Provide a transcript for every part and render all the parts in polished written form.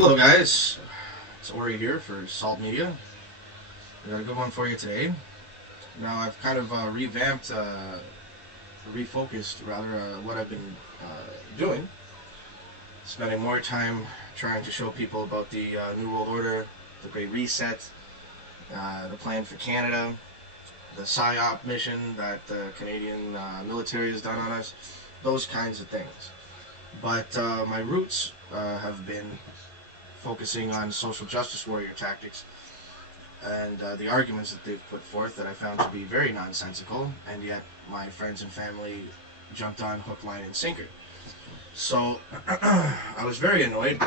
Hello guys, it's Ori here for Salt Media. We got a good one for you today. Now I've kind of revamped, refocused rather, what I've been doing. Spending more time trying to show people about the New World Order, the Great Reset, the plan for Canada, the PSYOP mission that the Canadian military has done on us, those kinds of things. But my roots have been focusing on social justice warrior tactics and the arguments that they've put forth that I found to be very nonsensical, and yet my friends and family jumped on hook, line, and sinker. So I was very annoyed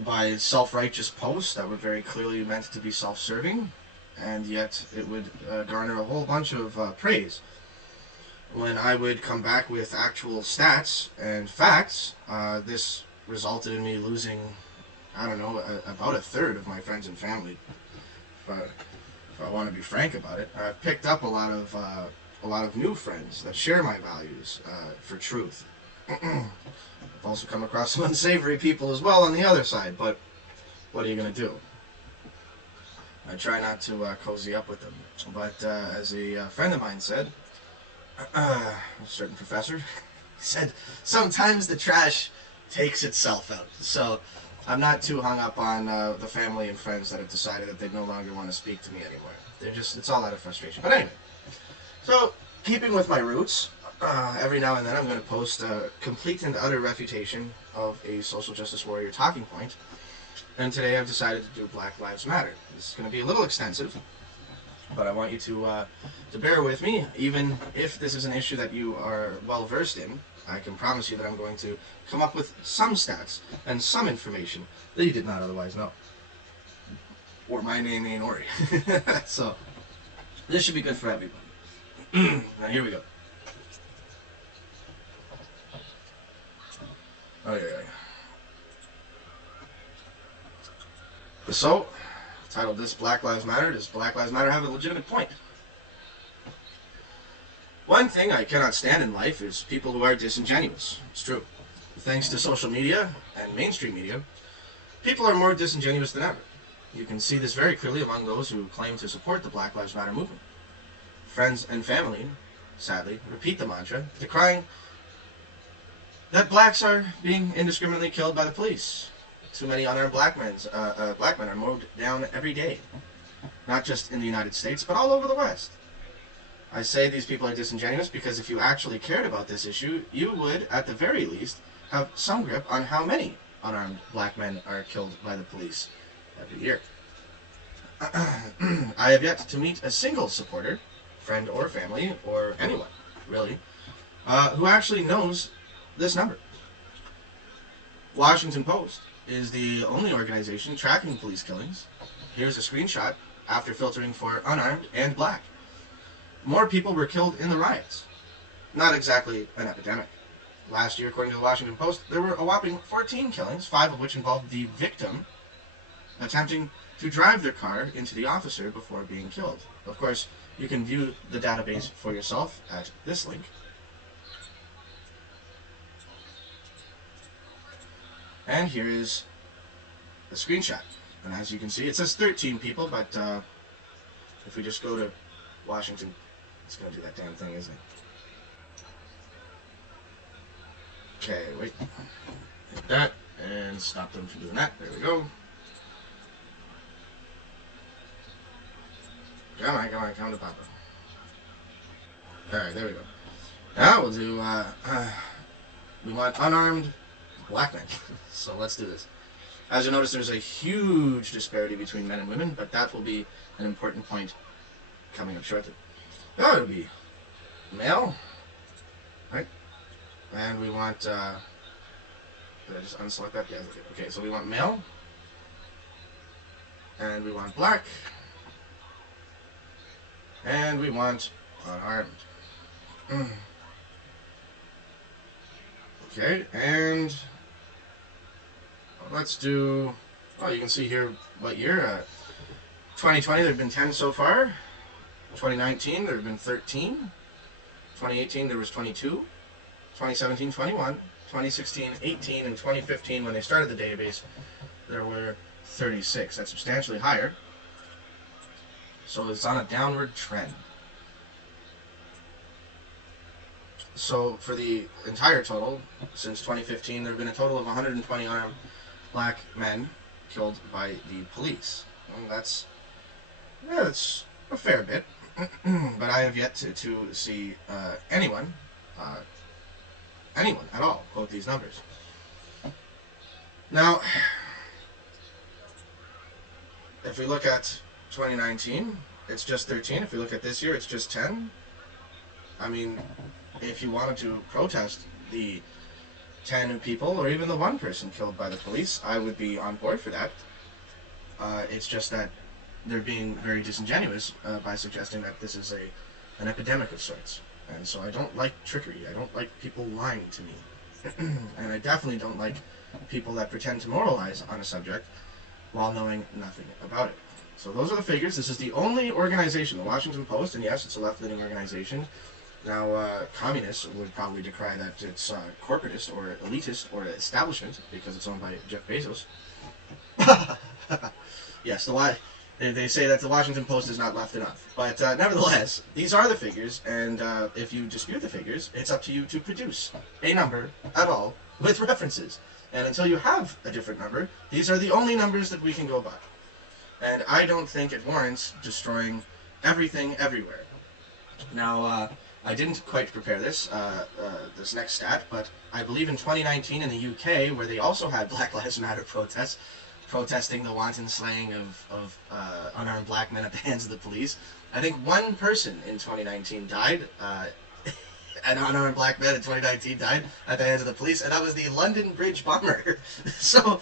by self-righteous posts that were very clearly meant to be self-serving, and yet it would garner a whole bunch of praise. When I would come back with actual stats and facts, this resulted in me losing, I don't know, about a third of my friends and family. If I want to be frank about it, I've picked up a lot of new friends that share my values for truth. I've also come across some unsavory people as well on the other side, but what are you going to do? I try not to cozy up with them. But as a friend of mine said, a certain professor, he said, sometimes the trash takes itself out. So I'm not too hung up on the family and friends that have decided that they no longer want to speak to me anymore. It's all out of frustration. But anyway, so keeping with my roots, every now and then I'm going to post a complete and utter refutation of a social justice warrior talking point. And today I've decided to do Black Lives Matter. This is going to be a little extensive, but I want you to bear with me. Even if this is an issue that you are well versed in, I can promise you that I'm going to come up with some stats and some information that you did not otherwise know. Or my name ain't Ori. So, this should be good for everybody. Now here we go. Oh yeah. So, titled this Black Lives Matter. Does Black Lives Matter have a legitimate point? One thing I cannot stand in life is people who are disingenuous. It's true. Thanks to social media and mainstream media, people are more disingenuous than ever. You can see this very clearly among those who claim to support the Black Lives Matter movement. Friends and family, sadly, repeat the mantra, decrying that blacks are being indiscriminately killed by the police. Too many unarmed black men are mowed down every day, not just in the United States, but all over the West. I say these people are disingenuous because if you actually cared about this issue, you would, at the very least, have some grip on how many unarmed black men are killed by the police every year. I have yet to meet a single supporter, friend or family, or anyone, really, who actually knows this number. Washington Post is the only organization tracking police killings. Here's a screenshot after filtering for unarmed and black. More people were killed in the riots. Not exactly an epidemic. Last year, according to the Washington Post, there were a whopping 14 killings, 5 of which involved the victim attempting to drive their car into the officer before being killed. Of course, you can view the database for yourself at this link. And here is a screenshot. And as you can see, it says 13 people, but if we just go to Washington, it's going to do that damn thing, isn't it? Okay, wait. Hit that, and stop them from doing that. There we go. Come to Papa. Alright, there we go. Now we'll do, we want unarmed black men. So let's do this. As you'll notice, there's a huge disparity between men and women, but that will be an important point coming up shortly. Oh, it'll be male, right? And we want, did I just unselect that? Yeah, okay, so we want male, and we want black, and we want unarmed. Okay, and let's do, well, you can see here what year. 2020, there have been 10 so far. 2019, there have been 13. 2018, there was 22. 2017, 21, 2016, 18, and 2015, when they started the database, there were 36. That's substantially higher. So it's on a downward trend. So for the entire total, since 2015, there have been a total of 120 unarmed black men killed by the police. And that's a fair bit. But I have yet to see anyone at all quote these numbers. Now, if we look at 2019, it's just 13. If we look at this year, it's just 10. I mean, if you wanted to protest the 10 people or even the one person killed by the police, I would be on board for that. It's just that they're being very disingenuous by suggesting that this is an epidemic of sorts. And so I don't like trickery. I don't like people lying to me. And I definitely don't like people that pretend to moralize on a subject while knowing nothing about it. So those are the figures. This is the only organization, the Washington Post, and yes, it's a left-leaning organization. Now, communists would probably decry that it's corporatist or elitist or establishment because it's owned by Jeff Bezos. Yes, they say that the Washington Post is not left enough. But nevertheless, these are the figures, and if you dispute the figures, it's up to you to produce a number at all with references. And until you have a different number, these are the only numbers that we can go by. And I don't think it warrants destroying everything everywhere. Now, I didn't quite prepare this next stat, but I believe in 2019 in the UK, where they also had Black Lives Matter protests, protesting the wanton slaying of unarmed black men at the hands of the police, I think one person in 2019 died, an unarmed black man in 2019 died at the hands of the police, and that was the London Bridge bomber. So,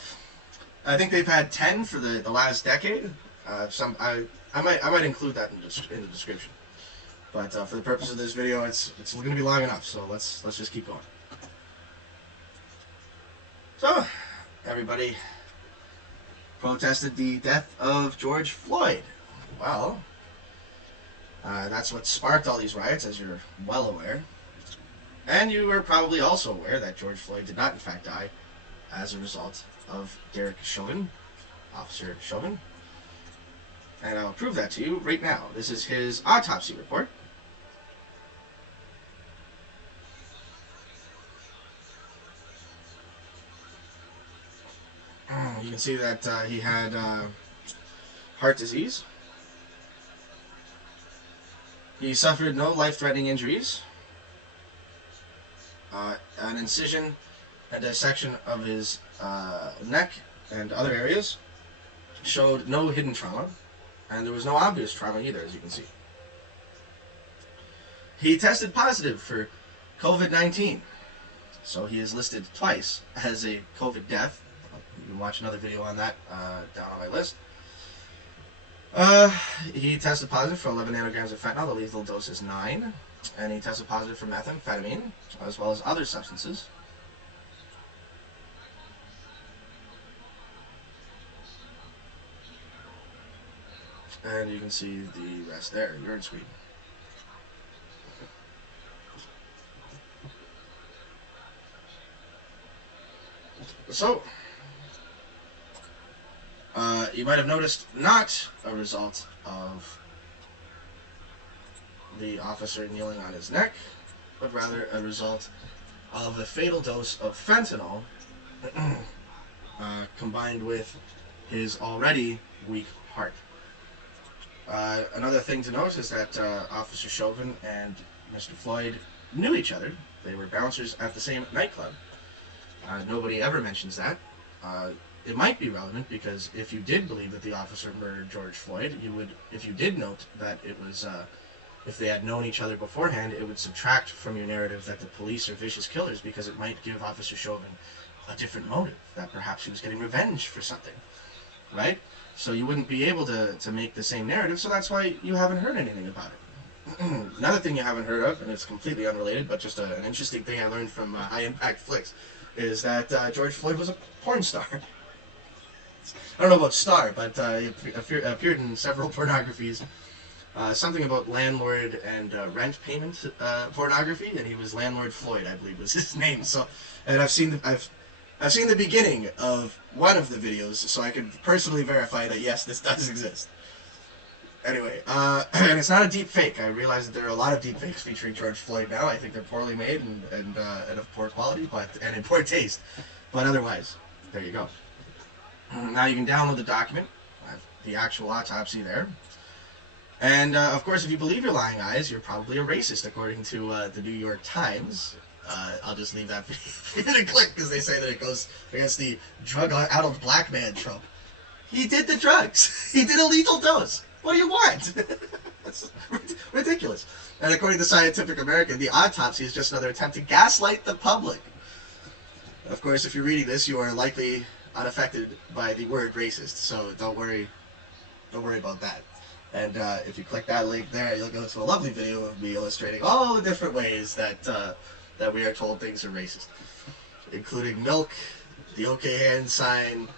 I think they've had 10 for the last decade. I might include that in the description. But for the purpose of this video, it's going to be long enough, so let's just keep going. So, everybody protested the death of George Floyd. Well, that's what sparked all these riots, as you're well aware. And you were probably also aware that George Floyd did not, in fact, die as a result of Derek Chauvin, Officer Chauvin. And I'll prove that to you right now. This is his autopsy report. You can see that he had heart disease. He suffered no life-threatening injuries. An incision and dissection of his neck and other areas showed no hidden trauma, and there was no obvious trauma either, as you can see. He tested positive for COVID-19, so he is listed twice as a COVID death. You can watch another video on that down on my list. He tested positive for 11 nanograms of fentanyl. The lethal dose is 9. And he tested positive for methamphetamine, as well as other substances. And you can see the rest there. You're in Sweden. So, you might have noticed not a result of the officer kneeling on his neck, but rather a result of a fatal dose of fentanyl combined with his already weak heart. Another thing to note is that Officer Chauvin and Mr. Floyd knew each other. They were bouncers at the same nightclub. Nobody ever mentions that. It might be relevant because if you did believe that the officer murdered George Floyd, if you did note that it was, if they had known each other beforehand, it would subtract from your narrative that the police are vicious killers, because it might give Officer Chauvin a different motive, that perhaps he was getting revenge for something, right? So you wouldn't be able to make the same narrative, so that's why you haven't heard anything about it. Another thing you haven't heard of, and it's completely unrelated, but just an interesting thing I learned from High Impact Flicks, is that George Floyd was a porn star. I don't know about star, but he appeared in several pornographies something about landlord and rent payment pornography, and he was Landlord Floyd, I believe was his name. So, and I've seen the beginning of one of the videos, so I can personally verify that yes, this does exist. Anyway, and it's not a deep fake. I realize that there are a lot of deep fakes featuring George Floyd now. I think they're poorly made and of poor quality, and in poor taste. But otherwise, there you go. Now you can download the document, the actual autopsy there. And, of course, if you believe your lying eyes, you're probably a racist, according to the New York Times. I'll just leave that for you to click, because they say that it goes against the drug-addled black man trope. He did the drugs. He did a lethal dose. What do you want? That's ridiculous. And according to Scientific American, the autopsy is just another attempt to gaslight the public. Of course, if you're reading this, you are likely unaffected by the word racist, so don't worry about that. And if you click that link there, you'll go to a lovely video of me illustrating all the different ways that we are told things are racist, including milk, the OK hand sign,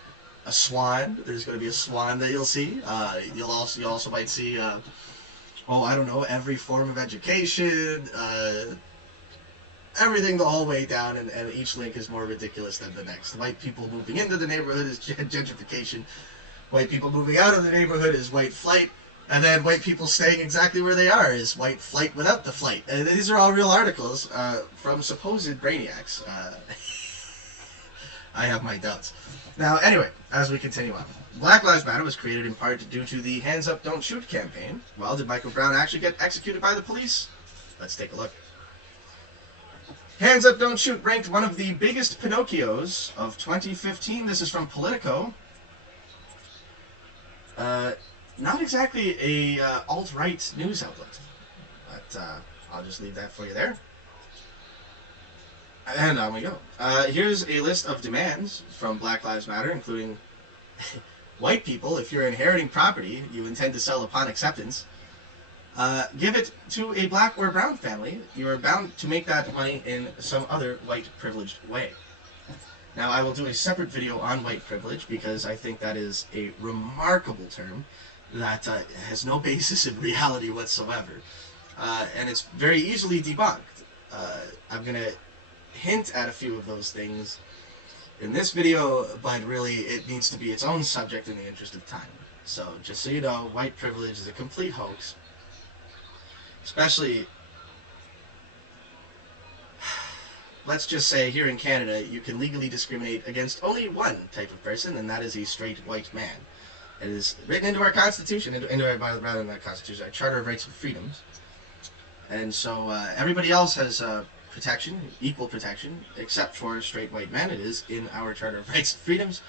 a swan. There's going to be a swan that you'll see. You also might see, I don't know, every form of education, everything the whole way down, and each link is more ridiculous than the next. White people moving into the neighborhood is gentrification. White people moving out of the neighborhood is white flight. And then white people staying exactly where they are is white flight without the flight. And these are all real articles from supposed brainiacs. I have my doubts. Now, anyway, as we continue on. Black Lives Matter was created in part due to the Hands Up, Don't Shoot campaign. Well, did Michael Brown actually get executed by the police? Let's take a look. Hands Up, Don't Shoot ranked one of the biggest Pinocchios of 2015. This is from Politico. Not exactly a alt-right news outlet, but I'll just leave that for you there. And on we go. Here's a list of demands from Black Lives Matter, including white people, if you're inheriting property you intend to sell upon acceptance, give it to a black or brown family. You are bound to make that money in some other white privileged way. Now, I will do a separate video on white privilege because I think that is a remarkable term that has no basis in reality whatsoever. And it's very easily debunked. I'm going to hint at a few of those things in this video, but really it needs to be its own subject in the interest of time. So, just so you know, white privilege is a complete hoax. Especially, let's just say here in Canada, you can legally discriminate against only one type of person, and that is a straight white man. It is written into our Constitution, rather than our Constitution, our Charter of Rights and Freedoms. And so everybody else has protection, equal protection, except for straight white men. It is in our Charter of Rights and Freedoms.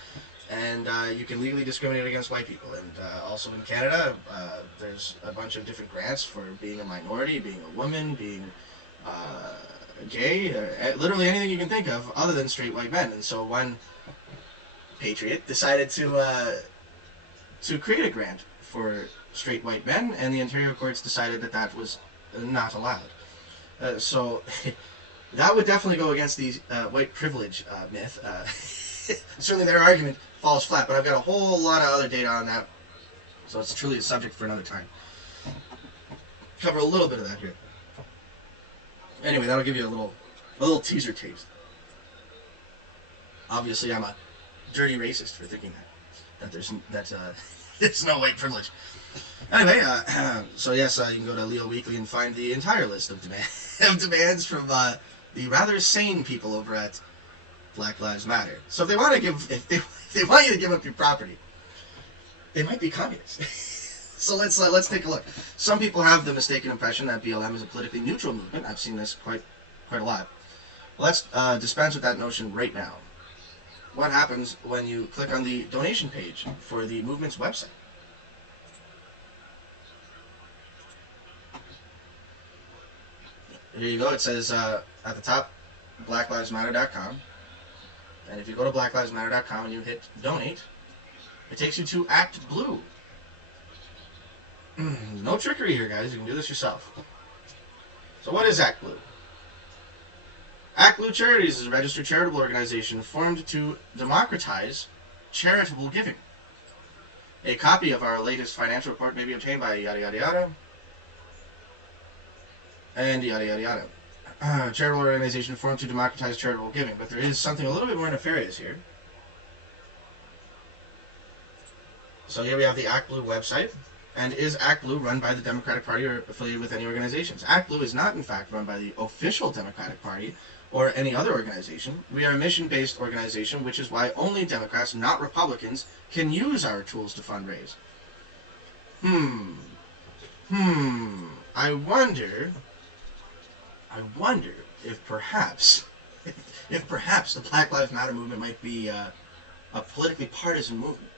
And you can legally discriminate against white people. And also in Canada, there's a bunch of different grants for being a minority, being a woman, being gay, literally anything you can think of other than straight white men. And so one patriot decided to create a grant for straight white men, and the Ontario courts decided that that was not allowed. So that would definitely go against the white privilege myth. Certainly their argument falls flat, but I've got a whole lot of other data on that, so it's truly a subject for another time. Cover a little bit of that here. Anyway, that'll give you a little teaser taste. Obviously, I'm a dirty racist for thinking that there's no white privilege. Anyway, so yes, you can go to Leo Weekly and find the entire list of demands from the rather sane people over at Black Lives Matter. So if they want you to give up your property, they might be communists. So let's take a look. Some people have the mistaken impression that BLM is a politically neutral movement. I've seen this quite a lot. Let's dispense with that notion right now. What happens when you click on the donation page for the movement's website? Here you go. It says at the top, blacklivesmatter.com. And if you go to blacklivesmatter.com and you hit donate, it takes you to Act Blue. No trickery here, guys. You can do this yourself. So what is Act Blue? Act Blue Charities is a registered charitable organization formed to democratize charitable giving. A copy of our latest financial report may be obtained by yada yada yada. and yada yada yada. Charitable organization formed to democratize charitable giving. But there is something a little bit more nefarious here. So here we have the Act Blue website. And is Act Blue run by the Democratic Party or affiliated with any organizations? Act Blue is not, in fact, run by the official Democratic Party or any other organization. We are a mission-based organization, which is why only Democrats, not Republicans, can use our tools to fundraise. I wonder if perhaps the Black Lives Matter movement might be a politically partisan movement.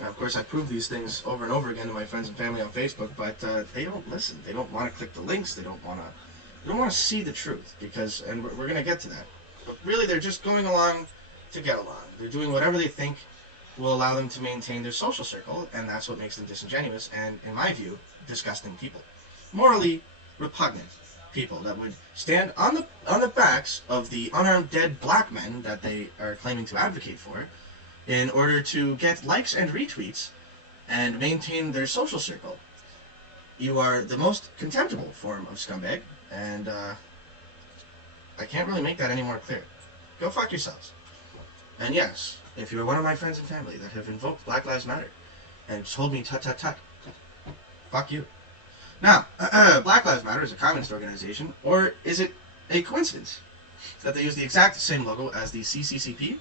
Now, of course, I prove these things over and over again to my friends and family on Facebook, but they don't listen. They don't want to click the links. They don't want to see the truth, because, and we're going to get to that. But really, they're just going along to get along. They're doing whatever they think will allow them to maintain their social circle, and that's what makes them disingenuous and, in my view, disgusting people. Morally repugnant people that would stand on the backs of the unarmed dead black men that they are claiming to advocate for, in order to get likes and retweets and maintain their social circle. You are the most contemptible form of scumbag, and I can't really make that any more clear. Go fuck yourselves. And yes, if you're one of my friends and family that have invoked Black Lives Matter and told me tut tut tut, fuck you. Now, Black Lives Matter is a communist organization, or is it a coincidence that they use the exact same logo as the CCCP?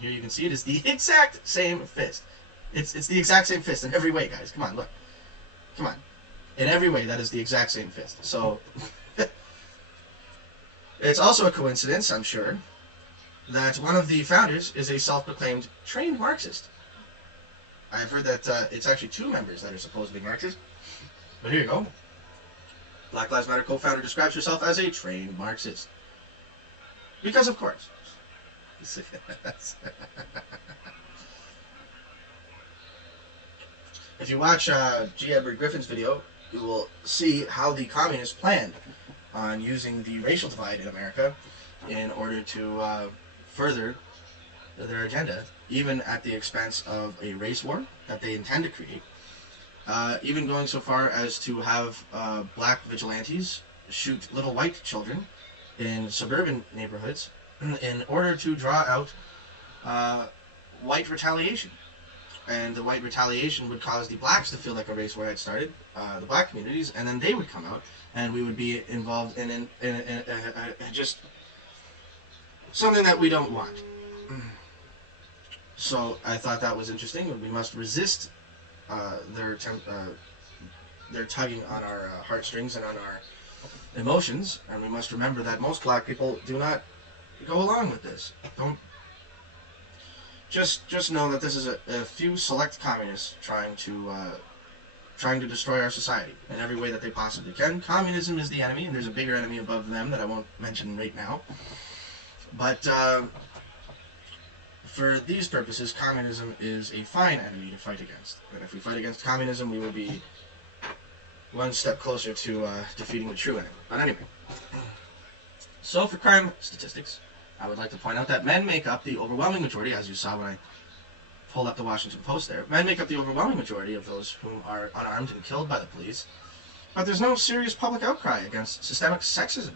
Here you can see it is the exact same fist. It's the exact same fist in every way, guys. Come on, look. Come on. In every way, that is the exact same fist. So, it's also a coincidence, I'm sure, that one of the founders is a self-proclaimed trained Marxist. I've heard that it's actually two members that are supposedly Marxist. But here you go. Black Lives Matter co-founder describes herself as a trained Marxist. Because of course. If you watch G. Edward Griffin's video, you will see how the communists planned on using the racial divide in America in order to further their agenda, even at the expense of a race war that they intend to create, even going so far as to have black vigilantes shoot little white children in suburban neighborhoods in order to draw out white retaliation. And the white retaliation would cause the blacks to feel like a race war had started, the black communities, and then they would come out, and we would be involved in just something that we don't want. So I thought that was interesting. We must resist their tugging on our heartstrings and on our emotions, and we must remember that most black people do not go along with this. Don't just know that this is a few select communists trying to destroy our society in every way that they possibly can. Communism is the enemy, and there's a bigger enemy above them that I won't mention right now. But for these purposes, communism is a fine enemy to fight against. And if we fight against communism, we will be one step closer to defeating the true enemy. But anyway, so for crime statistics, I would like to point out that men make up the overwhelming majority, as you saw when I pulled up the Washington Post there. Men make up the overwhelming majority of those whom are unarmed and killed by the police. But there's no serious public outcry against systemic sexism.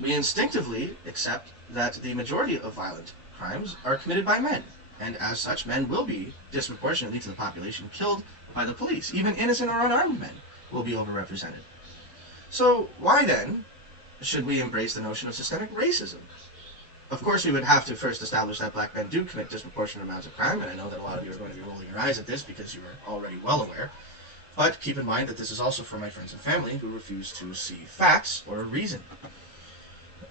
We instinctively accept that the majority of violent crimes are committed by men, and as such, men will be, disproportionately to the population, killed by the police. Even innocent or unarmed men will be overrepresented. So why then should we embrace the notion of systemic racism? Of course, we would have to first establish that black men do commit disproportionate amounts of crime, and I know that a lot of you are going to be rolling your eyes at this because you are already well aware. But keep in mind that this is also for my friends and family who refuse to see facts or reason.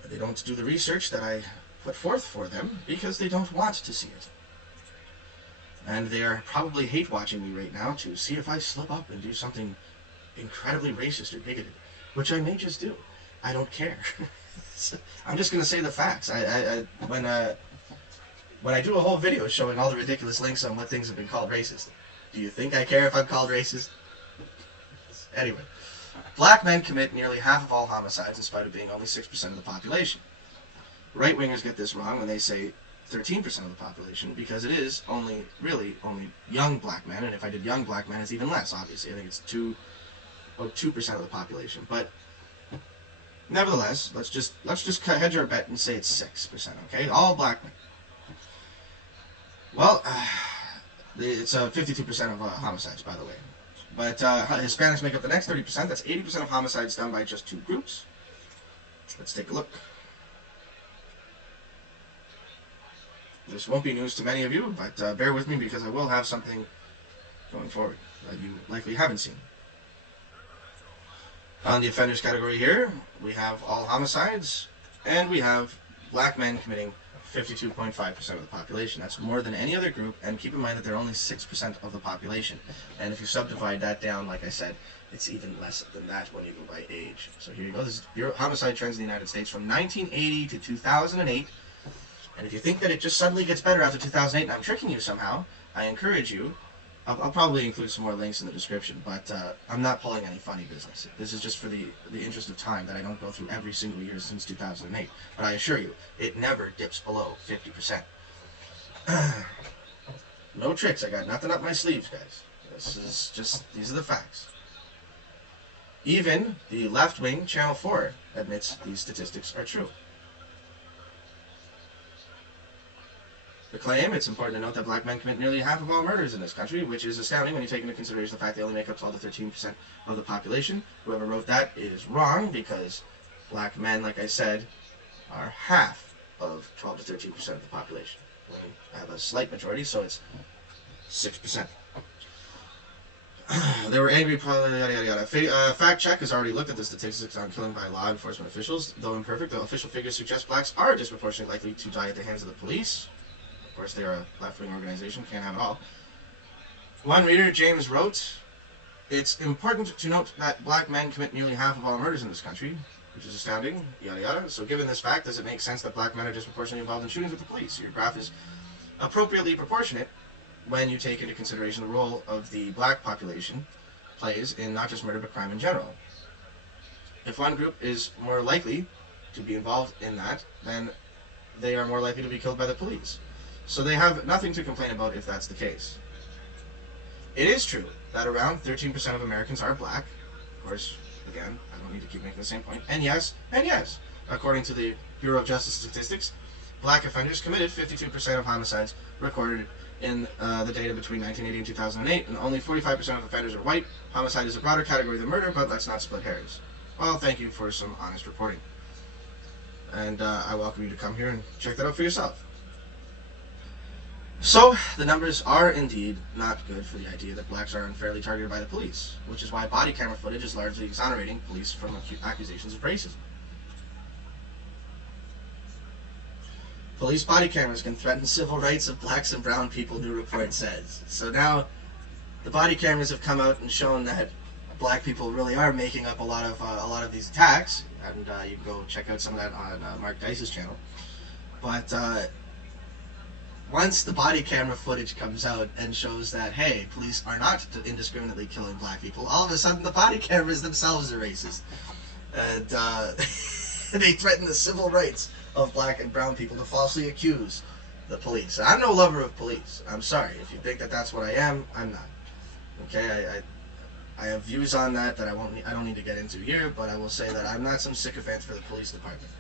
They don't do the research that I put forth for them because they don't want to see it. And they are probably hate-watching me right now to see if I slip up and do something incredibly racist or bigoted, which I may just do. I don't care. I'm just going to say the facts. When I do a whole video showing all the ridiculous links on what things have been called racist, do you think I care if I'm called racist? Anyway, black men commit nearly half of all homicides in spite of being only 6% of the population. Right-wingers get this wrong when they say 13% of the population, because it is really only young black men, and if I did young black men, it's even less, obviously. I think it's about 2% of the population. But nevertheless, let's just hedge our bet and say it's 6%. Okay, all black men. Well, it's 52% of homicides, by the way. But Hispanics make up the next 30%. That's 80% of homicides done by just two groups. Let's take a look. This won't be news to many of you, but bear with me because I will have something going forward that you likely haven't seen. On the offenders category here, we have all homicides, and we have black men committing 52.5% of the population. That's more than any other group, and keep in mind that they're only 6% of the population. And if you subdivide that down, like I said, it's even less than that when you go by age. So here you go. This is homicide trends in the United States from 1980 to 2008. And if you think that it just suddenly gets better after 2008 and I'm tricking you somehow, I encourage you. I'll probably include some more links in the description, but I'm not pulling any funny business. This is just for the interest of time that I don't go through every single year since 2008. But I assure you, it never dips below 50%. No tricks. I got nothing up my sleeves, guys. These are the facts. Even the left-wing Channel 4 admits these statistics are true. The claim, it's important to note that black men commit nearly half of all murders in this country, which is astounding when you take into consideration the fact they only make up 12 to 13% of the population. Whoever wrote that is wrong, because black men, like I said, are half of 12 to 13% of the population. Women have a slight majority, so it's 6%. They were angry, yada yada yada. Fact check has already looked at the statistics on killing by law enforcement officials. Though imperfect, the official figures suggest blacks are disproportionately likely to die at the hands of the police. Of course, they are a left-wing organization, can't have it all. One reader, James, wrote, "It's important to note that black men commit nearly half of all murders in this country, which is astounding, yada yada. So given this fact, does it make sense that black men are disproportionately involved in shootings with the police? Your graph is appropriately proportionate when you take into consideration the role of the black population plays in not just murder but crime in general. If one group is more likely to be involved in that, then they are more likely to be killed by the police. So they have nothing to complain about if that's the case. It is true that around 13% of Americans are black. Of course, again, I don't need to keep making the same point. And yes, according to the Bureau of Justice Statistics, black offenders committed 52% of homicides recorded in the data between 1980 and 2008, and only 45% of offenders are white. Homicide is a broader category than murder, but let's not split hairs. Well, thank you for some honest reporting. And I welcome you to come here and check that out for yourself. So, the numbers are indeed not good for the idea that blacks are unfairly targeted by the police, which is why body camera footage is largely exonerating police from accusations of racism. Police body cameras can threaten civil rights of blacks and brown people, new report says. So now, the body cameras have come out and shown that black people really are making up a lot of these attacks, and you can go check out some of that on Mark Dice's channel. But once the body camera footage comes out and shows that, hey, police are not indiscriminately killing black people, all of a sudden the body cameras themselves are racist. And they threaten the civil rights of black and brown people to falsely accuse the police. I'm no lover of police. I'm sorry. If you think that that's what I am, I'm not. Okay, I have views on that I don't need to get into here, but I will say that I'm not some sycophant for the police department.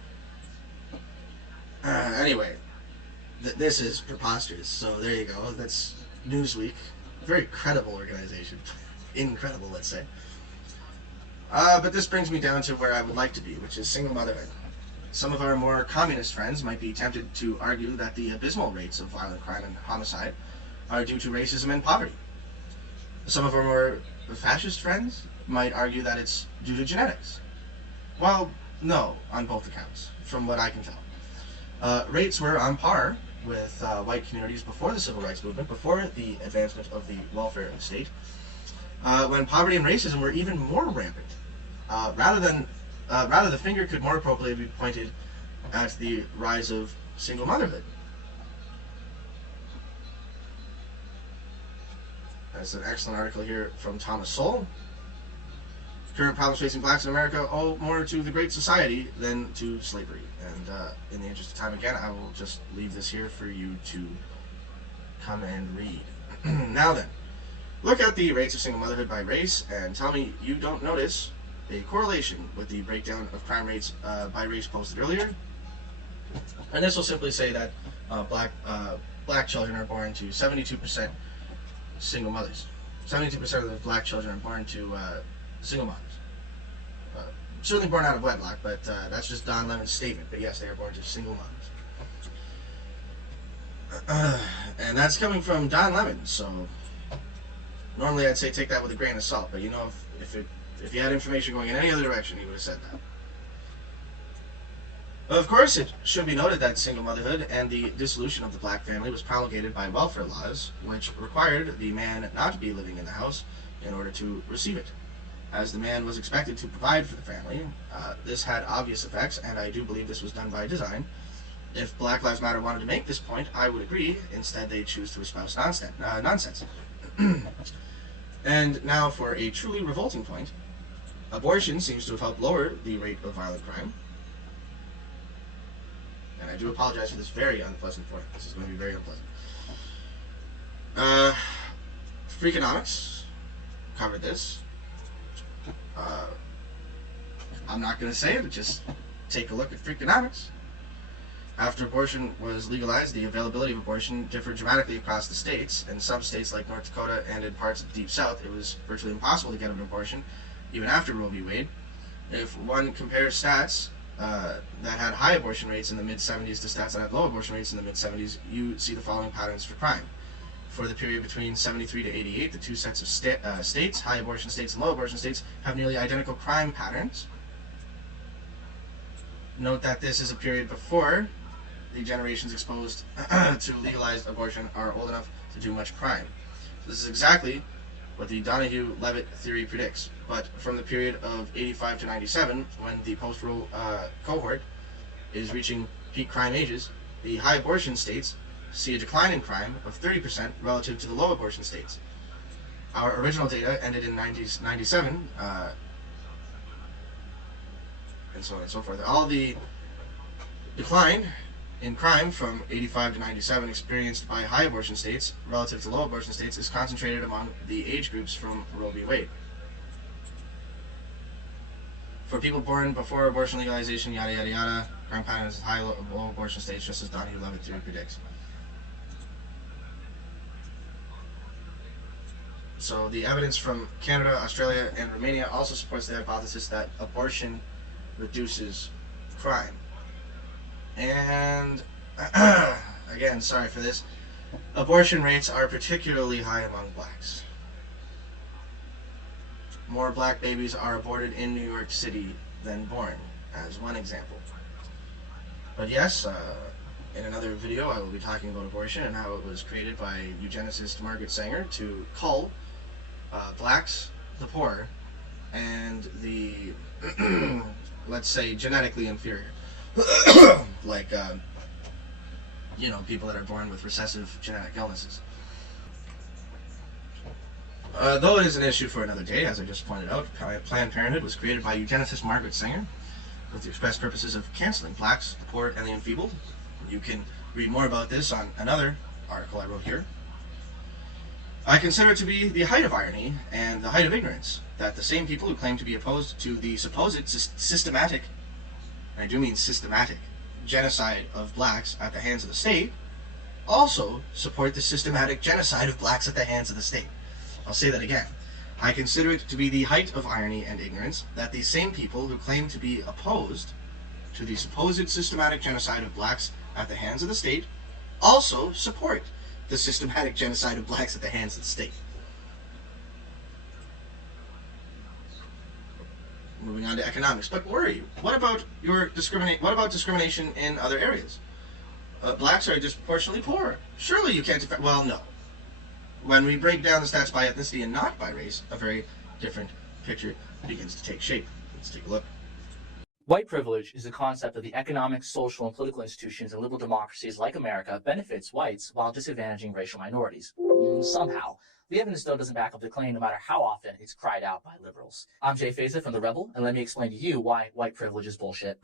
Anyway. This is preposterous, so there you go. That's Newsweek. Very credible organization. Incredible, let's say. But this brings me down to where I would like to be, which is single motherhood. Some of our more communist friends might be tempted to argue that the abysmal rates of violent crime and homicide are due to racism and poverty. Some of our more fascist friends might argue that it's due to genetics. Well, no, on both accounts, from what I can tell. Rates were on par with white communities before the civil rights movement, before the advancement of the welfare state, when poverty and racism were even more rampant. Rather, the finger could more appropriately be pointed at the rise of single motherhood. That's an excellent article here from Thomas Sowell. Current problems facing blacks in America owe more to the Great Society than to slavery. And in the interest of time, again, I will just leave this here for you to come and read. Now then, Look at the rates of single motherhood by race and tell me you don't notice a correlation with the breakdown of crime rates by race posted earlier. And this will simply say that black children are born to 72% single mothers. 72% of the black children are born to single mothers. Certainly born out of wedlock, but that's just Don Lemon's statement. But yes, they are born to single mothers. And that's coming from Don Lemon, so normally I'd say take that with a grain of salt, but you know, if you had information going in any other direction, he would have said that. Of course, it should be noted that single motherhood and the dissolution of the black family was promulgated by welfare laws, which required the man not to be living in the house in order to receive it. As the man was expected to provide for the family, this had obvious effects, and I do believe this was done by design. If Black Lives Matter wanted to make this point, I would agree. Instead, they choose to espouse nonsense. And now for a truly revolting point. Abortion seems to have helped lower the rate of violent crime. And I do apologize for this very unpleasant point. This is going to be very unpleasant. Freakonomics covered this. I'm not going to say it, but just take a look at Freakonomics. After abortion was legalized, the availability of abortion differed dramatically across the states. In some states like North Dakota and in parts of the Deep South, it was virtually impossible to get an abortion, even after Roe v. Wade. If one compares stats that had high abortion rates in the mid-70s to stats that had low abortion rates in the mid-70s, you see the following patterns for crime. For the period between 73 to 88, the two sets of states, high abortion states and low abortion states, have nearly identical crime patterns. Note that this is a period before the generations exposed to legalized abortion are old enough to do much crime. So this is exactly what the Donahue-Levitt theory predicts. But from the period of 85 to 97, when the post-Roe cohort is reaching peak crime ages, the high abortion states see a decline in crime of 30% relative to the low abortion states. Our original data ended in 97, and so on and so forth. All the decline in crime from 85 to 97 experienced by high abortion states relative to low abortion states is concentrated among the age groups from Roe v. Wade. For people born before abortion legalization, yada yada yada, crime pattern is high low abortion states, just as Donahue-Levitt theory predicts. So the evidence from Canada, Australia, and Romania also supports the hypothesis that abortion reduces crime. And again, sorry for this, abortion rates are particularly high among blacks. More black babies are aborted in New York City than born, as one example. But yes, in another video I will be talking about abortion and how it was created by eugenicist Margaret Sanger to cull blacks, the poor, and the, let's say, genetically inferior. Like, you know, people that are born with recessive genetic illnesses. Though it is an issue for another day, as I just pointed out, Planned Parenthood was created by eugenicist Margaret Sanger with the express purposes of canceling blacks, the poor, and the enfeebled. You can read more about this on another article I wrote here. I consider it to be the height of irony and the height of ignorance that the same people who claim to be opposed to the supposed systematic, and I do mean systematic, genocide of blacks at the hands of the state, also support the systematic genocide of blacks at the hands of the state. I'll say that again. I consider it to be the height of irony and ignorance that the same people who claim to be opposed to the supposed systematic genocide of blacks at the hands of the state also support the systematic genocide of blacks at the hands of the state. Moving on to economics. But where are you? What about discrimination in other areas? Blacks are disproportionately poor. Surely you can't defend. Well, no. When we break down the stats by ethnicity and not by race, a very different picture begins to take shape. Let's take a look. White privilege is the concept of the economic, social, and political institutions in liberal democracies like America benefits whites while disadvantaging racial minorities. Somehow. The evidence, though, doesn't back up the claim no matter how often it's cried out by liberals. I'm Jay Feza from The Rebel, and let me explain to you why white privilege is bullshit.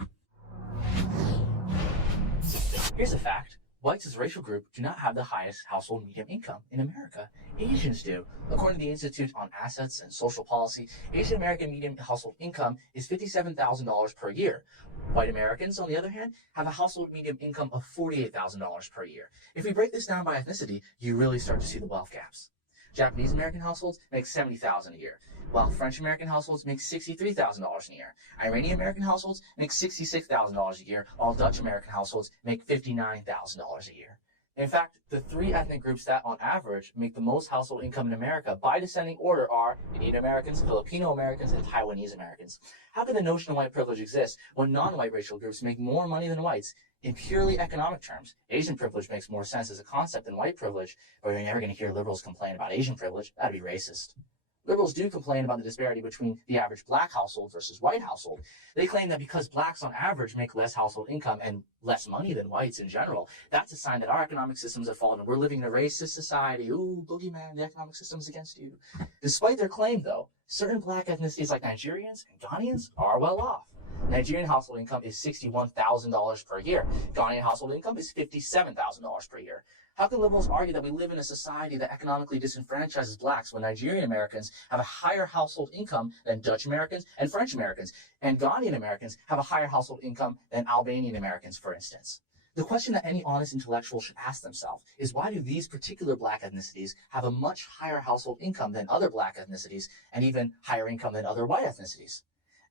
Here's a fact. Whites as a racial group do not have the highest household median income in America. Asians do. According to the Institute on Assets and Social Policy, Asian American median household income is $57,000 per year. White Americans, on the other hand, have a household median income of $48,000 per year. If we break this down by ethnicity, you really start to see the wealth gaps. Japanese American households make $70,000 a year, while French American households make $63,000 a year. Iranian American households make $66,000 a year, while Dutch American households make $59,000 a year. In fact, the three ethnic groups that, on average, make the most household income in America by descending order are Indian Americans, Filipino Americans, and Taiwanese Americans. How can the notion of white privilege exist when non-white racial groups make more money than whites? In purely economic terms, Asian privilege makes more sense as a concept than white privilege, but you're never going to hear liberals complain about Asian privilege. That'd be racist. Liberals do complain about the disparity between the average black household versus white household. They claim that because blacks on average make less household income and less money than whites in general, that's a sign that our economic systems have fallen and we're living in a racist society. Ooh, boogeyman, the economic system's against you. Despite their claim, though, certain black ethnicities like Nigerians and Ghanaians are well off. Nigerian household income is $61,000 per year. Ghanaian household income is $57,000 per year. How can liberals argue that we live in a society that economically disenfranchises blacks when Nigerian Americans have a higher household income than Dutch Americans and French Americans, and Ghanaian Americans have a higher household income than Albanian Americans, for instance? The question that any honest intellectual should ask themselves is, why do these particular black ethnicities have a much higher household income than other black ethnicities, and even higher income than other white ethnicities?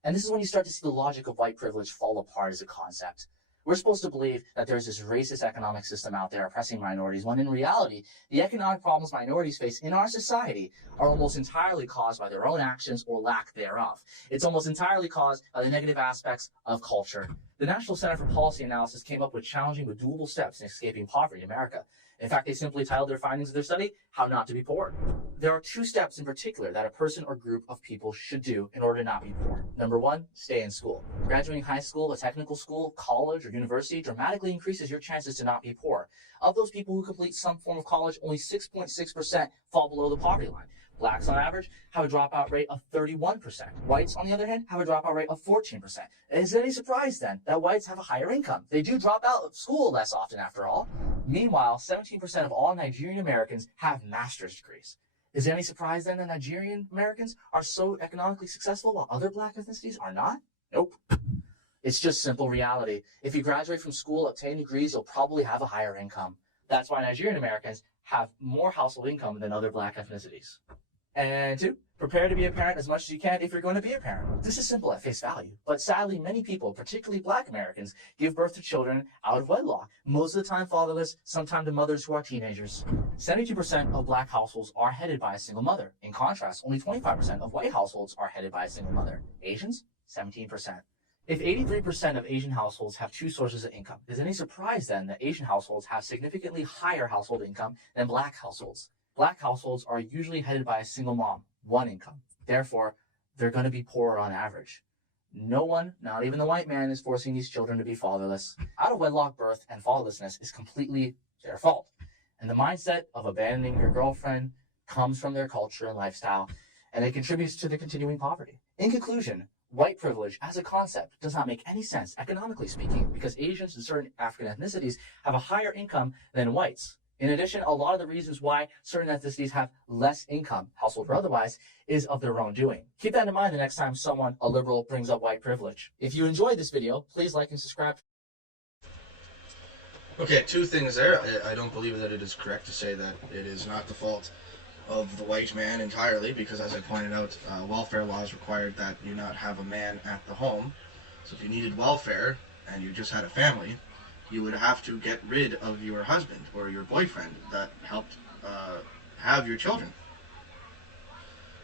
And this is when you start to see the logic of white privilege fall apart as a concept. We're supposed to believe that there's this racist economic system out there oppressing minorities, when in reality, the economic problems minorities face in our society are almost entirely caused by their own actions or lack thereof. It's almost entirely caused by the negative aspects of culture. The National Center for Policy Analysis came up with challenging but doable steps in escaping poverty in America. In fact, they simply titled their findings of their study, How Not to Be Poor. There are two steps in particular that a person or group of people should do in order to not be poor. Number one, stay in school. Graduating high school, a technical school, college, or university dramatically increases your chances to not be poor. Of those people who complete some form of college, only 6.6% fall below the poverty line. Blacks, on average, have a dropout rate of 31%. Whites, on the other hand, have a dropout rate of 14%. Is it any surprise, then, that whites have a higher income? They do drop out of school less often, after all. Meanwhile, 17% of all Nigerian Americans have master's degrees. Is it any surprise, then, that Nigerian Americans are so economically successful while other black ethnicities are not? Nope. It's just simple reality. If you graduate from school, obtain degrees, you'll probably have a higher income. That's why Nigerian Americans have more household income than other black ethnicities. And two, prepare to be a parent as much as you can if you're going to be a parent. This is simple at face value, but sadly many people, particularly black Americans, give birth to children out of wedlock, most of the time fatherless, sometimes to mothers who are teenagers. 72% of black households are headed by a single mother. In contrast, only 25% of white households are headed by a single mother. Asians, 17%. If 83% of Asian households have two sources of income, is it any surprise then that Asian households have significantly higher household income than black households? Black households are usually headed by a single mom, one income. Therefore, they're going to be poorer on average. No one, not even the white man, is forcing these children to be fatherless. Out-of-wedlock birth and fatherlessness is completely their fault. And the mindset of abandoning your girlfriend comes from their culture and lifestyle, and it contributes to the continuing poverty. In conclusion, white privilege as a concept does not make any sense, economically speaking, because Asians and certain African ethnicities have a higher income than whites. In addition, a lot of the reasons why certain ethnicities have less income, household or otherwise, is of their own doing. Keep that in mind the next time someone, a liberal, brings up white privilege. If you enjoyed this video, please like and subscribe. Okay, two things there. I don't believe that it is correct to say that it is not the fault of the white man entirely, because as I pointed out, welfare laws required that you not have a man at the home. So if you needed welfare and you just had a family, you would have to get rid of your husband or your boyfriend that helped have your children.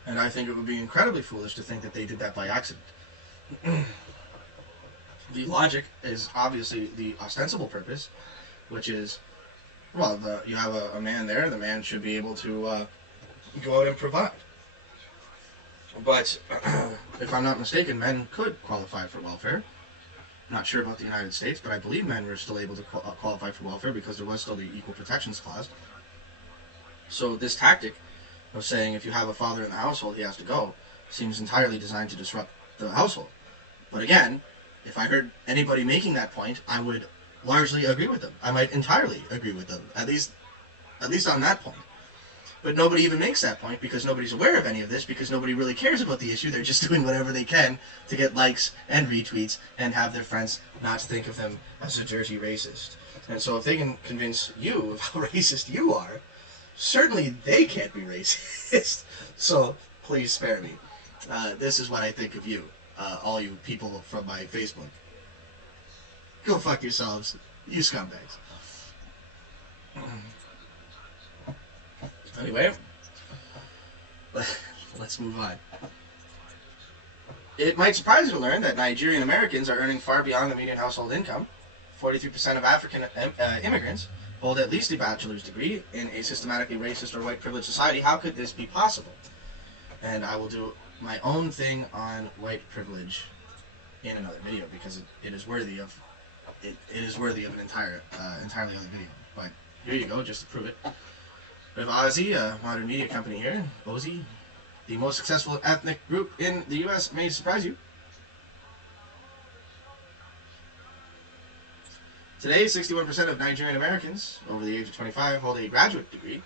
And I think it would be incredibly foolish to think that they did that by accident. The logic is obviously the ostensible purpose, which is, well, you have a man there, the man should be able to go out and provide. But if I'm not mistaken, men could qualify for welfare. I'm not sure about the United States, but I believe men were still able to qualify for welfare because there was still the Equal Protections Clause. So this tactic of saying if you have a father in the household, he has to go, seems entirely designed to disrupt the household. But again, if I heard anybody making that point, I would largely agree with them. I might entirely agree with them, at least on that point. But nobody even makes that point because nobody's aware of any of this, because nobody really cares about the issue. They're just doing whatever they can to get likes and retweets and have their friends not think of them as a dirty racist. And so if they can convince you of how racist you are, certainly they can't be racist. So please spare me. This is what I think of you, all you people from my Facebook. Go fuck yourselves, you scumbags. Anyway, let's move on. It might surprise you to learn that Nigerian Americans are earning far beyond the median household income. 43% of African immigrants hold at least a bachelor's degree in a systematically racist or white privileged society. How could this be possible? And I will do my own thing on white privilege in another video because it is worthy of it is worthy of an entirely other video. But here you go, just to prove it. We have Ozzy, a modern media company here. Ozzy, the most successful ethnic group in the U.S. may surprise you. Today, 61% of Nigerian Americans over the age of 25 hold a graduate degree,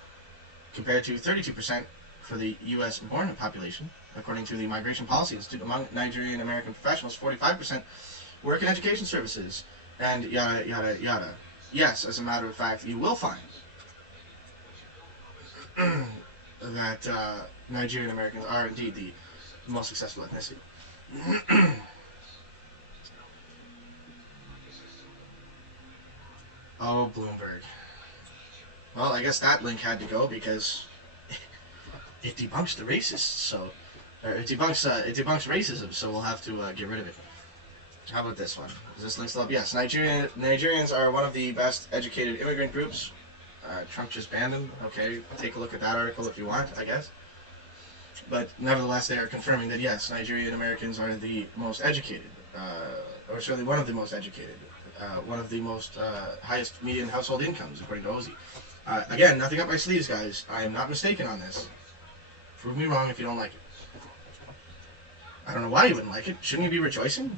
compared to 32% for the U.S.-born population. According to the Migration Policy Institute, among Nigerian American professionals, 45% work in education services, and yada, yada, yada. Yes, as a matter of fact, you will find that Nigerian Americans are indeed the most successful ethnicity. Oh, Bloomberg. Well, I guess that link had to go because it debunks the racists, it debunks racism, so we'll have to get rid of it. How about this one? Is this link still up? Yes, Nigerians are one of the best educated immigrant groups. Trump just banned them. Okay, take a look at that article if you want, I guess. But nevertheless, they are confirming that yes, Nigerian Americans are the most educated, or certainly one of the most educated, one of the most highest median household incomes, according to Ozzy. Again, nothing up my sleeves, guys. I am not mistaken on this. Prove me wrong if you don't like it. I don't know why you wouldn't like it. Shouldn't you be rejoicing?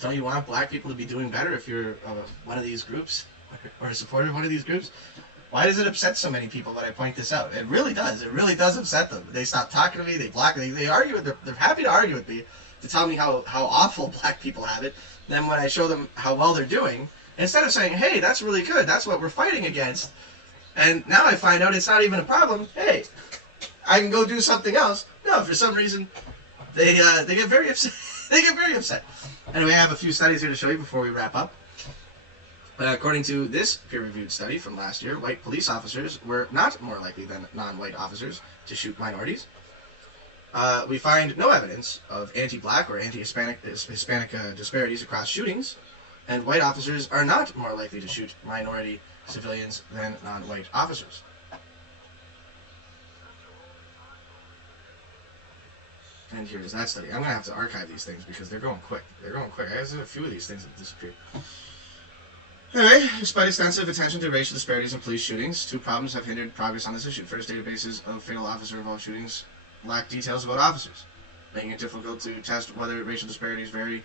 Don't you want black people to be doing better if you're one of these groups or a supporter of one of these groups? Why does it upset so many people when I point this out? It really does. It really does upset them. They stop talking to me. They block me. They argue. They're happy to argue with me to tell me how awful black people have it. Then when I show them how well they're doing, instead of saying, hey, that's really good, that's what we're fighting against, and now I find out it's not even a problem, hey, I can go do something else. No, for some reason, they get very upset. They get very upset. Anyway, I have a few studies here to show you before we wrap up. According to this peer-reviewed study from last year, white police officers were not more likely than non-white officers to shoot minorities. We find no evidence of anti-black or anti-Hispanic disparities across shootings, and white officers are not more likely to shoot minority civilians than non-white officers. And here's that study. I'm going to have to archive these things because they're going quick. They're going quick. I have a few of these things that disappeared. Anyway, despite extensive attention to racial disparities in police shootings, two problems have hindered progress on this issue. First, databases of fatal officer-involved shootings lack details about officers, making it difficult to test whether racial disparities vary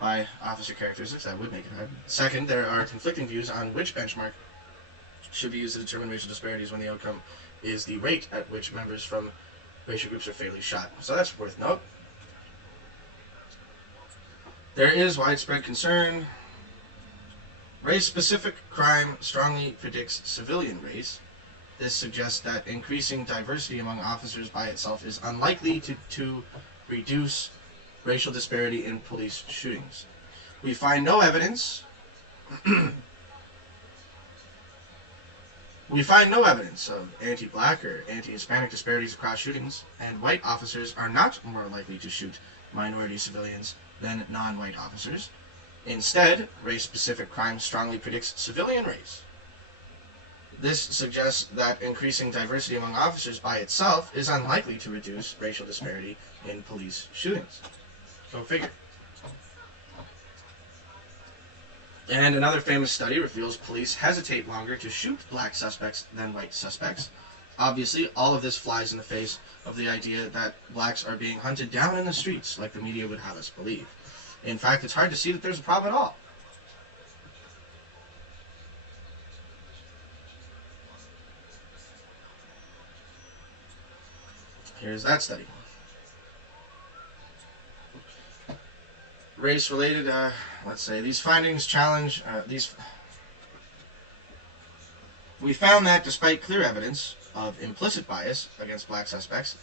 by officer characteristics. That would make it hard. Second, there are conflicting views on which benchmark should be used to determine racial disparities when the outcome is the rate at which members from racial groups are fatally shot. So that's worth note. There is widespread concern. Race-specific crime strongly predicts civilian race. This suggests that increasing diversity among officers by itself is unlikely to reduce racial disparity in police shootings. We find no evidence. We find no evidence of anti-black or anti-Hispanic disparities across shootings, and white officers are not more likely to shoot minority civilians than non-white officers. Instead, race-specific crime strongly predicts civilian race. This suggests that increasing diversity among officers by itself is unlikely to reduce racial disparity in police shootings. Go figure. And another famous study reveals police hesitate longer to shoot black suspects than white suspects. Obviously, all of this flies in the face of the idea that blacks are being hunted down in the streets like the media would have us believe. In fact, it's hard to see that there's a problem at all. Here's that study. Race-related, let's say, these findings challenge, we found that despite clear evidence of implicit bias against black suspects,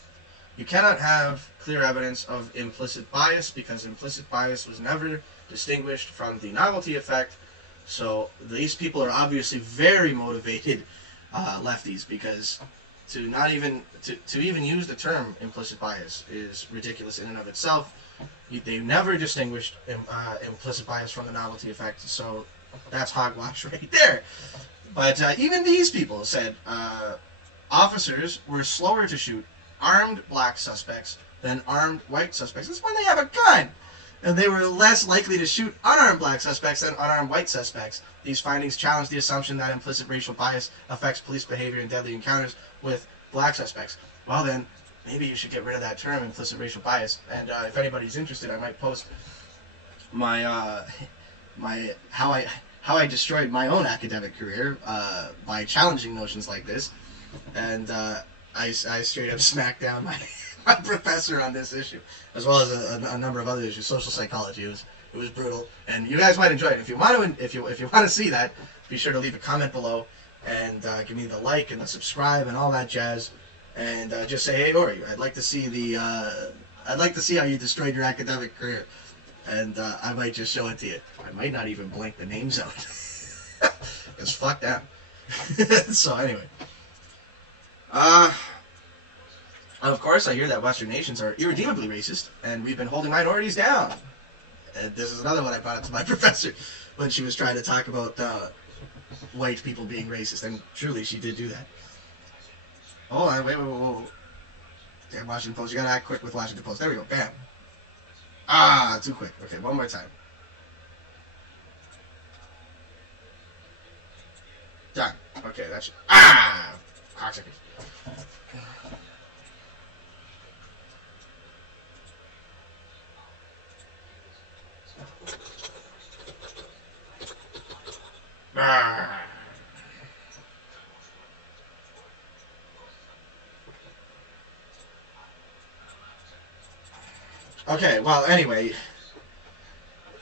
you cannot have clear evidence of implicit bias because implicit bias was never distinguished from the novelty effect. So these people are obviously very motivated lefties, because to even use the term implicit bias is ridiculous in and of itself. They never distinguished implicit bias from the novelty effect, so that's hogwash right there. But even these people said officers were slower to shoot armed black suspects than armed white suspects. That's when they have a gun. And they were less likely to shoot unarmed black suspects than unarmed white suspects. These findings challenge the assumption that implicit racial bias affects police behavior in deadly encounters with black suspects. Well then, maybe you should get rid of that term, implicit racial bias. And if anybody's interested, I might post my how I destroyed my own academic career by challenging notions like this. And I straight up smacked down my professor on this issue, as well as a number of other issues. Social psychology. It was brutal, and you guys might enjoy it. If you want to see that, be sure to leave a comment below and give me the like and the subscribe and all that jazz, and just say, hey Ori, I'd like to see how you destroyed your academic career, and I might just show it to you. I might not even blank the names out. It's fuck them. So anyway. Of course, I hear that Western nations are irredeemably racist, and we've been holding minorities down. And this is another one I brought up to my professor when she was trying to talk about white people being racist, and truly, she did do that. Hold on, wait. Damn, Washington Post, you gotta act quick with Washington Post. There we go, bam. Ah, too quick. Okay, one more time. Done. Okay, that's... Ah! Cocksuckers. Okay, well, anyway,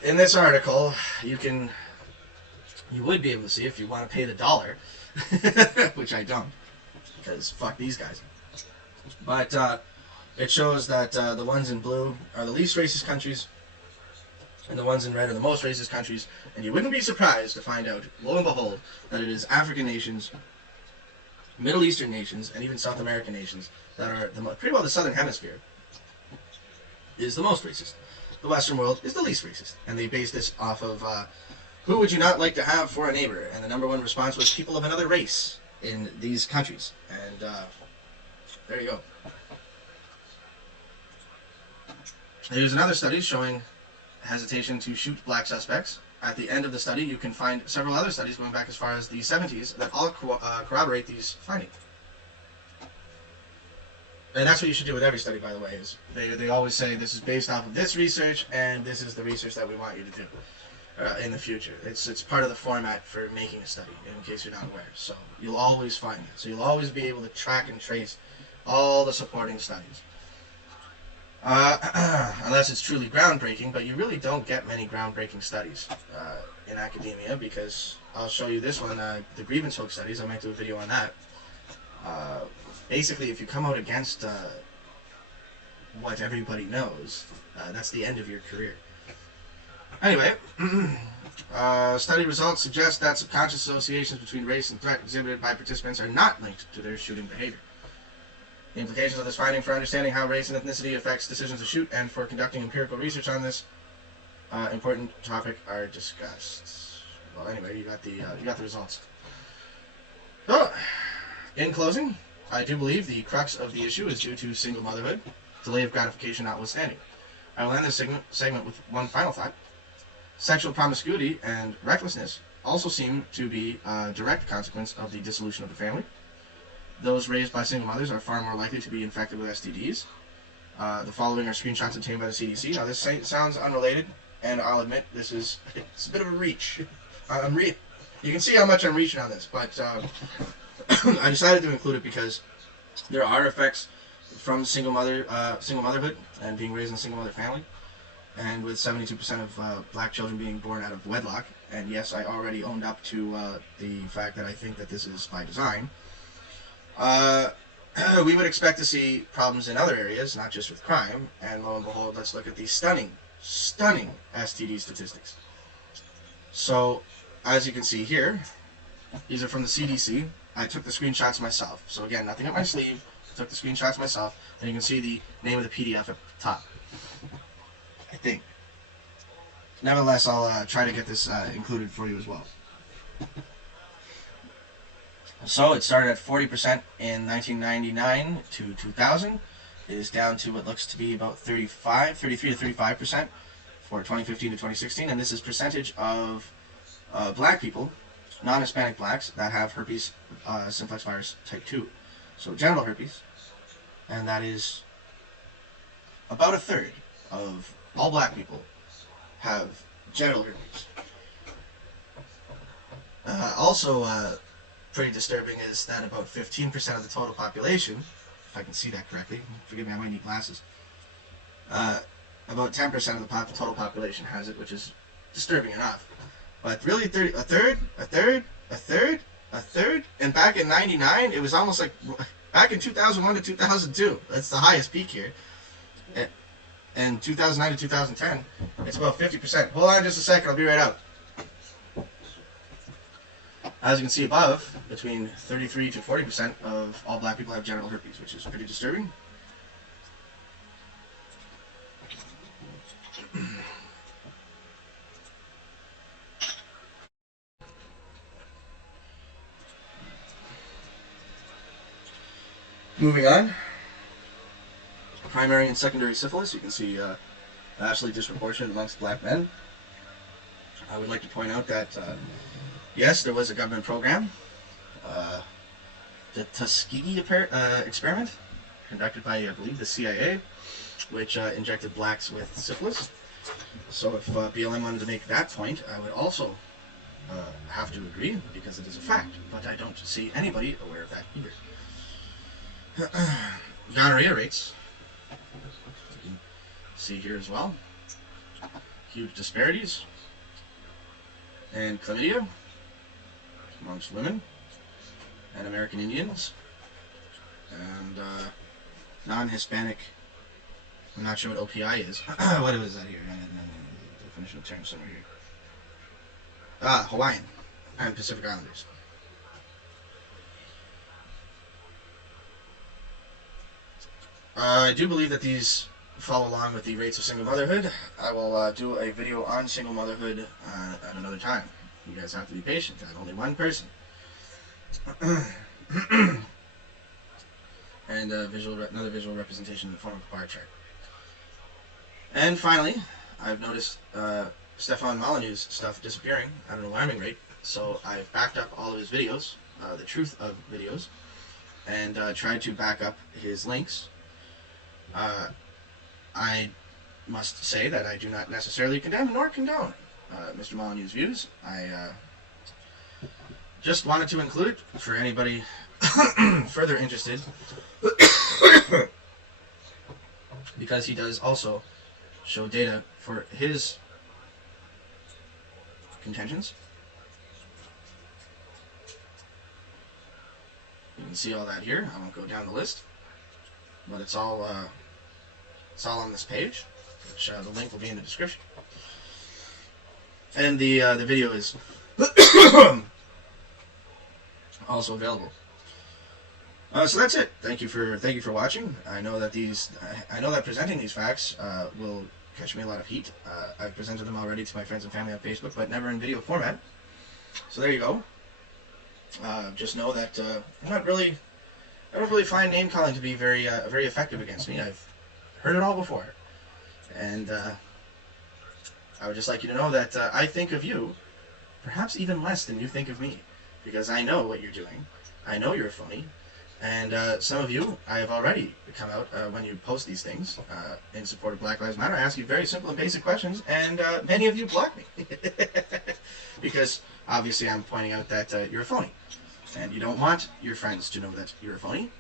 in this article, you would be able to see if you want to pay the dollar, which I don't, because fuck these guys. But it shows that the ones in blue are the least racist countries, and the ones in red are the most racist countries, and you wouldn't be surprised to find out, lo and behold, that it is African nations, Middle Eastern nations, and even South American nations that are pretty well the Southern Hemisphere is the most racist. The Western world is the least racist, and they base this off of who would you not like to have for a neighbor, and the number one response was people of another race in these countries, and there you go. Here's another study showing hesitation to shoot black suspects. At the end of the study, you can find several other studies going back as far as the 70s that all corroborate these findings. And that's what you should do with every study, by the way, is they always say this is based off of this research, and this is the research that we want you to do in the future. It's part of the format for making a study, in case you're not aware. So you'll always find that. So you'll always be able to track and trace all the supporting studies. Unless it's truly groundbreaking, but you really don't get many groundbreaking studies in academia, because I'll show you this one, the grievance hoax studies. I might do a video on that. Basically, if you come out against what everybody knows, that's the end of your career. Anyway, study results suggest that subconscious associations between race and threat exhibited by participants are not linked to their shooting behavior. The implications of this finding for understanding how race and ethnicity affects decisions to shoot, and for conducting empirical research on this important topic, are discussed. Well, anyway, you got the results. So, in closing, I do believe the crux of the issue is due to single motherhood, delay of gratification notwithstanding. I will end this segment with one final thought. Sexual promiscuity and recklessness also seem to be a direct consequence of the dissolution of the family. Those raised by single mothers are far more likely to be infected with STDs. The following are screenshots obtained by the CDC. Now, this sounds unrelated, and I'll admit it's a bit of a reach. You can see how much I'm reaching on this, but I decided to include it because there are effects from single motherhood and being raised in a single mother family, and with 72% of black children being born out of wedlock. And yes, I already owned up to the fact that I think that this is by design. We would expect to see problems in other areas, not just with crime. And lo and behold, let's look at these stunning STD statistics. So, as you can see here, these are from the CDC. I took the screenshots myself. So again, nothing up my sleeve. I took the screenshots myself, and you can see the name of the PDF at the top, I think. Nevertheless, I'll try to get this included for you as well. So it started at 40% in 1999 to 2000. It is down to what looks to be about 33 to 35% for 2015 to 2016. And this is percentage of black people, non-Hispanic blacks, that have herpes simplex virus type 2. So genital herpes. And that is about a third of all black people have genital herpes. Also, pretty disturbing is that about 15% of the total population, if I can see that correctly, forgive me, I might need glasses, about 10% of the total population has it, which is disturbing enough. But really, a third, and back in 99, it was almost like, back in 2001 to 2002, that's the highest peak here, and 2009 to 2010, it's about 50%. Hold on just a second, I'll be right out. As you can see above, between 33 to 40% of all black people have genital herpes, which is pretty disturbing. Moving on. Primary and secondary syphilis, you can see vastly disproportionate amongst black men. I would like to point out that yes, there was a government program, the Tuskegee experiment, conducted by, I believe, the CIA, which injected blacks with syphilis. So if BLM wanted to make that point, I would also have to agree, because it is a fact, but I don't see anybody aware of that either. Gonorrhea rates, you can see here as well, huge disparities, and chlamydia amongst women and American Indians and non-Hispanic. I'm not sure what OPI is. What was that here? Definition of term somewhere here. Hawaiian and Pacific Islanders. I do believe that these follow along with the rates of single motherhood. I will do a video on single motherhood at another time. You guys have to be patient. I'm only one person. And another visual representation in the form of a bar chart. And finally, I've noticed Stefan Molyneux's stuff disappearing at an alarming rate. So I've backed up all of his videos, the truth of videos, and tried to back up his links. I must say that I do not necessarily condemn nor condone Mr. Molyneux's views. I just wanted to include it for anybody further interested, because he does also show data for his contentions. You can see all that here. I won't go down the list, but it's all on this page, which the link will be in the description. And the video is also available. So that's it. Thank you for watching. I know that presenting these facts will catch me a lot of heat. I've presented them already to my friends and family on Facebook, but never in video format. So there you go. Just know that I don't really find name calling to be very effective against me. I've heard it all before, and I would just like you to know that I think of you perhaps even less than you think of me, because I know what you're doing. I know you're phony, and some of you, I have already come out when you post these things in support of Black Lives Matter. I ask you very simple and basic questions, and many of you block me because obviously I'm pointing out that you're a phony, and you don't want your friends to know that you're a phony.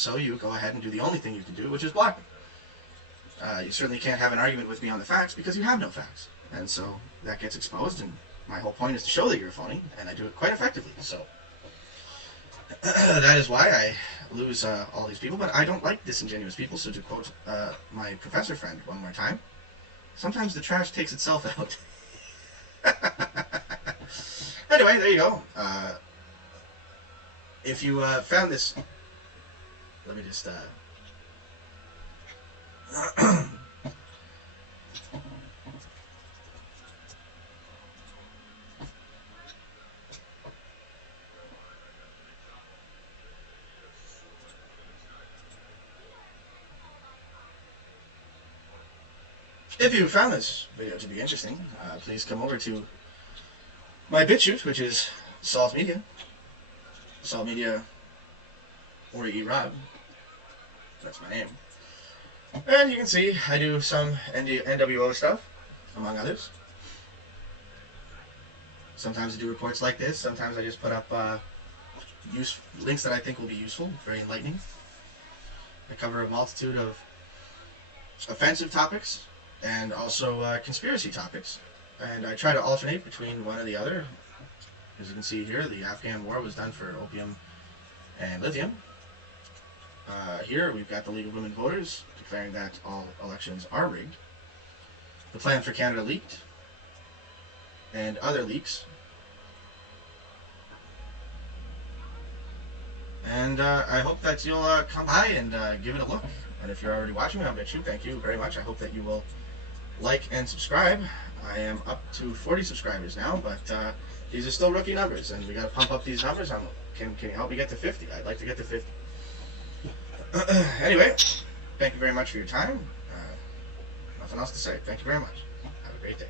So you go ahead and do the only thing you can do, which is block me. You certainly can't have an argument with me on the facts because you have no facts. And so that gets exposed, and my whole point is to show that you're a phony, and I do it quite effectively. So that is why I lose all these people, but I don't like disingenuous people, so to quote my professor friend one more time, sometimes the trash takes itself out. Anyway, there you go. If you found this... Let me just... If you found this video to be interesting, please come over to my BitChute, which is Salt Media. Salt Media, or E-Rob. That's my name. And you can see I do some NWO stuff, among others. Sometimes I do reports like this. Sometimes I just put up links that I think will be useful, very enlightening. I cover a multitude of offensive topics and also conspiracy topics. And I try to alternate between one or the other. As you can see here, the Afghan war was done for opium and lithium. Here we've got the League of Women Voters declaring that all elections are rigged. The plan for Canada leaked. And other leaks. And I hope that you'll come by and give it a look. And if you're already watching me on BitChute, thank you very much. I hope that you will like and subscribe. I am up to 40 subscribers now, but these are still rookie numbers, and we got to pump up these numbers. Can you help me get to 50? I'd like to get to 50. Anyway, thank you very much for your time. Nothing else to say. Thank you very much. Have a great day.